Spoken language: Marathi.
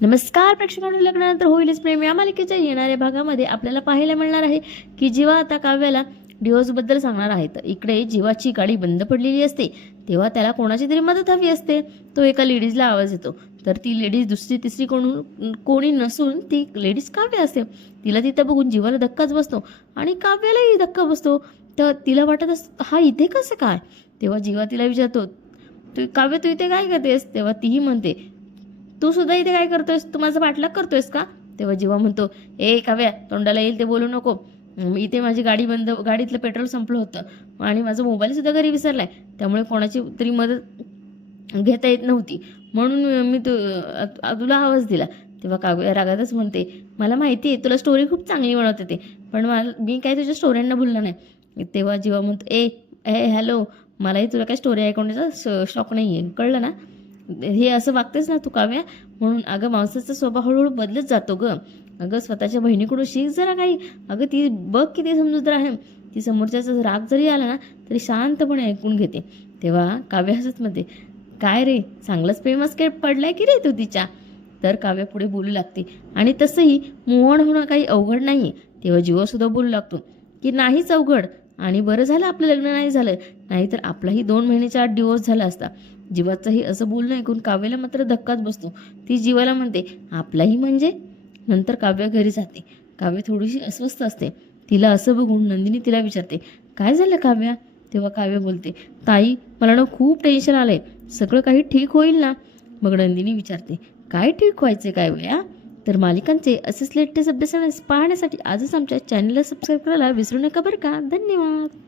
नमस्कार प्रेक्षकांनी. लग्नानंतर होईलच प्रेम. या मालिकेच्या येणाऱ्या भागामध्ये आपल्याला पाहायला मिळणार आहे की जीवा आता काव्याला डिओजबद्दल सांगणार आहे. तर इकडे जीवाची गाडी बंद पडलेली असते. तेव्हा त्याला कोणाची तरी मदत हवी असते. तो एका लेडीजला आवाज येतो. तर ती लेडीज दुसरी तिसरी कोण कोणी नसून ती लेडीज काव्य असते. तिला तिथं बघून जीवाला धक्काच बसतो आणि काव्यालाही धक्का बसतो. तर तिला वाटत असतं हा इथे कसं काय? तेव्हा जीवा तिला विचारतो तू काव्य तू इथे काय करतेस? तेव्हा तीही म्हणते तू सुद्धा इथे काय करतोयस? तू माझा पाठलाग करतोयस का? तेव्हा जीवा म्हणतो ए काव्या तोंडाला येईल ते बोलू नको. इथे माझी गाडी बंद गाडीतलं पेट्रोल संपलं होतं आणि माझा मोबाईल सुद्धा घरी विसरलाय. त्यामुळे कोणाची तरी मदत घेता येत नव्हती. म्हणून मी तू तुला आवाज दिला. तेव्हा काव्या रागातच म्हणते मला माहिती आहे तुला स्टोरी खूप चांगली बनवते ते पण मला मी काय तुझ्या स्टोऱ्यांना बोललं नाही. तेव्हा जीवा म्हणतो ए ए हॅलो मलाही तुला काय स्टोरी ऐकवण्याचा शॉक शौक नाही आहे कळलं ना? हे असं वागतेस ना तू काव्या? म्हणून अगं माणसाचा स्वभाव हळूहळू बदलत जातो ग. अगं स्वतःच्या बहिणीकडून शिक जरा काही. अगं ती बघ किती समजूतदार आहे ती समोरच्याचा राग जरी आला ना तरी शांतपणे ऐकून घेते. तेव्हा काव्य हसत म्हणते काय रे चांगलंच फेमस काय पडलाय की रे तू तिच्या? तर काव्य पुढे बोलू लागते आणि तसंही मोहन होणं काही अवघड नाही तेव्हा जीवासुद्धा बोलू लागतो की नाहीच अवघड. आणि बरं झालं आपलं लग्न नाही झालं. नाहीतर आपलाही दोन महिन्याच्या आत डिवोर्स झाला असता. जीवाचंही असं बोलणं ऐकून काव्याला मात्र धक्काच बसतो. ती जीवाला म्हणते आपलाही म्हणजे? नंतर काव्य घरी जाते. काव्य थोडीशी अस्वस्थ असते. तिला असं बघून नंदिनी तिला विचारते काय झालं काव्या? तेव्हा काव्य बोलते ताई मला ना खूप टेन्शन आलंय. सगळं काही ठीक होईल ना? मग नंदिनी विचारते काय ठीक व्हायचे काय वया तर मालिकांचे असेच लेटेस्ट अपडेट्स पाहण्यासाठी आजच आमच्या चॅनलला सबस्क्राईब करायला विसरू नका बरं का? धन्यवाद.